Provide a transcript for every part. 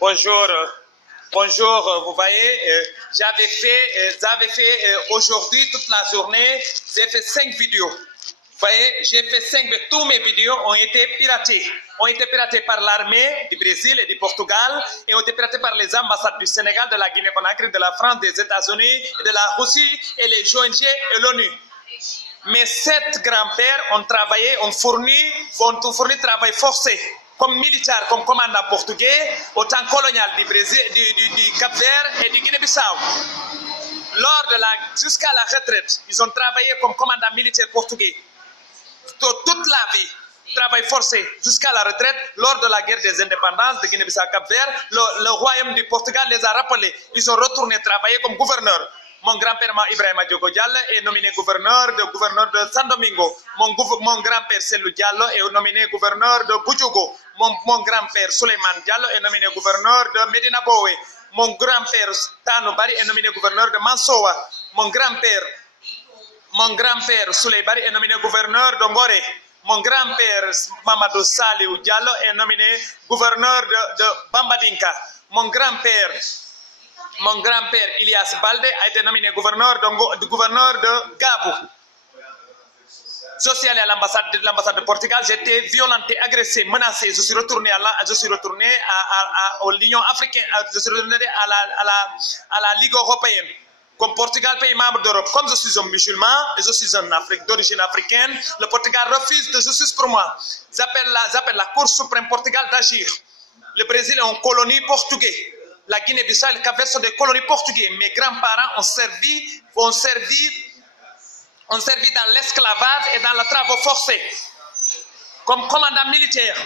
Bonjour, bonjour. Vous voyez, j'avais fait aujourd'hui toute la journée, j'ai fait 5 vidéos. Vous voyez, j'ai fait 5, mais tous mes vidéos ont été piratées. Ont été piratées par l'armée du Brésil et du Portugal et ont été piratées par les ambassades du Sénégal, de la Guinée-Conakry, de la France, des États-Unis, de la Russie et les ONG et l'ONU. Mes 7 grands-pères ont travaillé, ont fourni travail forcé, comme militaire, comme commandant portugais, au temps colonial du Brésil, du Cap-Vert et du Guinée-Bissau. Jusqu'à la retraite, ils ont travaillé comme commandant militaire portugais. Toute la vie, travail forcé jusqu'à la retraite. Lors de la guerre des indépendances de Guinée-Bissau Cap-Vert, le royaume du Portugal les a rappelés. Ils ont retourné travailler comme gouverneur. Mon grand-père Ibrahima Diogo Diallo est nominé gouverneur de San Domingo. Mon grand-père Selou Diallo est nommé gouverneur de Bujugo. Mon grand-père Souleymane Diallo est nommé gouverneur de Medina Bowe. Mon grand-père Tano Bari est nommé gouverneur de Mansowa. Mon grand-père Souley Bari est nommé gouverneur de Ngoré. Mon grand-père Mamadou Saliou Diallo est nommé gouverneur de Bambadinka. Mon grand-père Ilias Balde a été nominé gouverneur de Gabou. Je suis allé à l'ambassade de Portugal, j'ai été violenté, agressé, menacé. Je suis retourné à l'Union africaine, je suis retourné à la Ligue européenne. Comme Portugal, pays membre d'Europe, comme je suis un musulman et je suis un Afrique d'origine africaine, le Portugal refuse de justice pour moi. J'appelle la Cour suprême Portugal d'agir. Le Brésil est une colonie portugaise. La Guinée-Bissau et le Cap-Vert sont des colonies portugaises. Mes grands-parents ont servi dans l'esclavage et dans le travail forcé. Comme commandant militaire,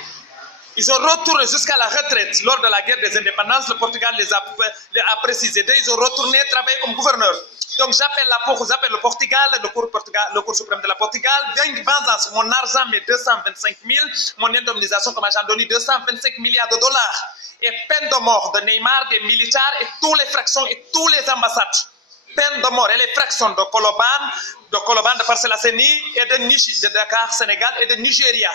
ils ont retourné jusqu'à la retraite. Lors de la guerre des indépendances, le Portugal les a précisé. Ils ont retourné travailler comme gouverneur. Donc j'appelle le Portugal, le Cour suprême de la Portugal, vengeance, mon argent, mes 225 000, mon indemnisation, comme j'ai donné 225 milliards de dollars. Et peine de mort de Neymar, des militaires et toutes les fractions et tous les ambassades. Peine de mort et les fractions de Koloban, de Parcelles Assainies et de Dakar, Sénégal et de Nigeria.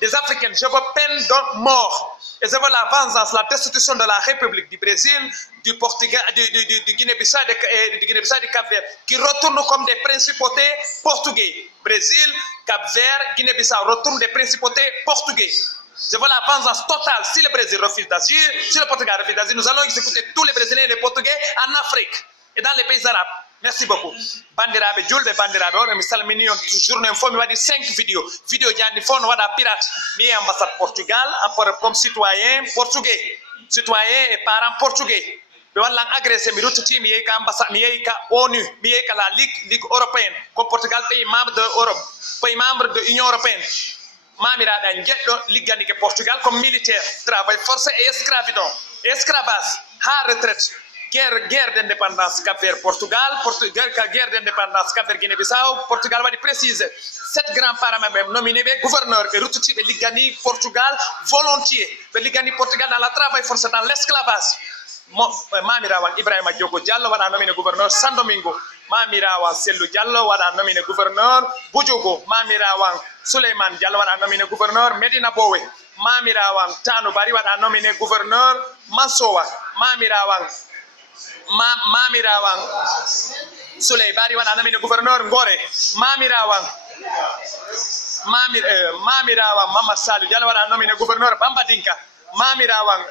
Des Africains, je veux peine de mort. Et je veux la vengeance, la destitution de la République du Brésil, du Portugal, du Guinée-Bissau et du Cap-Vert, qui retournent comme des principautés portugais. Brésil, Cap-Vert, Guinée-Bissau retournent des principautés portugais. Je veux la vengeance totale. Si le Brésil refuse d'agir, si le Portugal refuse d'agir, nous allons exécuter tous les Brésiliens et les Portugais en Afrique et dans les pays arabes. Merci beaucoup. Bandirabe Julbe, Bandirabe, on salmini on journée info, mi wadi 5 vidéos. Vidéo jandi fo no wada pirate. Mi ambassade Portugal, comme citoyen portugais. Citoyen et parent portugais. Mi wallan agressé mi ruttiti mi yeika ambassade, mi yeika ONU, mi yeika la Ligue européenne, comme Portugal pays membre de Europe, pays membre de l'Union européenne. Mamiraɗa gueɗɗo liggani Portugal comme militaire, travail forcé et esclavage, ha retraite. Guerre d'indépendance Cap-Vert Portugal, guerre d'indépendance Cap-Vert Guinée-Bissau, Portugal va préciser. 7 grands-parents même nominés gouverneurs et Rututi et Ligani Portugal volontiers, et Ligani Portugal dans le travail forcé, dans l'esclavage. Mamirawan Ibrahima Diogo Diallo va nominé gouverneur San Domingo. Mamirawan Selou Diallo va nominé gouverneur Bujugo. Mamirawan Souleymane Diallo va nominé gouverneur Medina Bowe. Mamirawan Tano Bari va nominé gouverneur Mansowa. Mamirawan Souley Bari va nominé gouverneur Ngoré. Mamirawan Mama Salou Diallo va nominé gouverneur Bambadinka. Mamirawan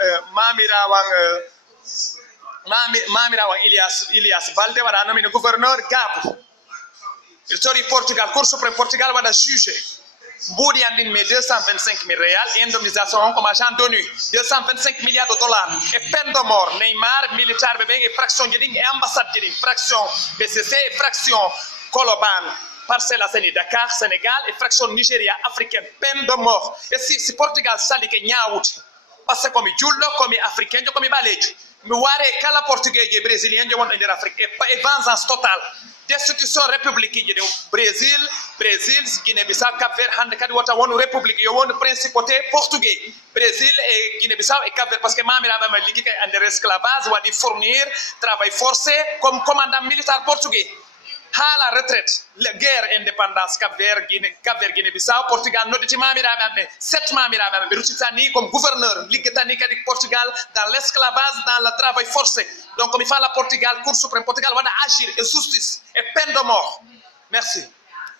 Ilias Balde va nominé gouverneur Gabou. Il tori Portugal, Cour suprême Portugal va juger. Boudi andin mes 225 000 réals, indemnisation comme agent d'ONU, 225 milliards de dollars, et peine de mort, Neymar, militaire, bébé, et fraction Jeding, et ambassade Jeding, fraction BCC, et fraction Koloban, Parcelles Assainies, Dakar, Sénégal, et fraction Nigeria, africaine, peine de mort. Et si Portugal sali que Nyaout, parce que comme Jullo, comme Africain, comme Balej, mais Ware, Kala Portugais et Brésilien, je vais en Afrique, et vengeance totale. Destitution république du Brésil, Guinée-Bissau, Cap-Vert, Handekadi, Wata, Wonu République, Wonu Principauté portugais, Brésil et Guinée-Bissau et Cap-Vert, parce que Mamira va me ligue en esclavage, ou à fournir travail forcé comme commandant militaire portugais. ha la retraite la guerre indépendance Cap-Vert Guinée-Bissau Portugal nodditi mamiraɓe amɓe 7 mamiraɓe amɓe ɓe ruttitani comme gouverneur liggetani kadi Portugal dans l'esclavage dans le travail forcé donc mi fala Portugal Cour suprême Portugal waɗa agir et justice et peine de mort merci.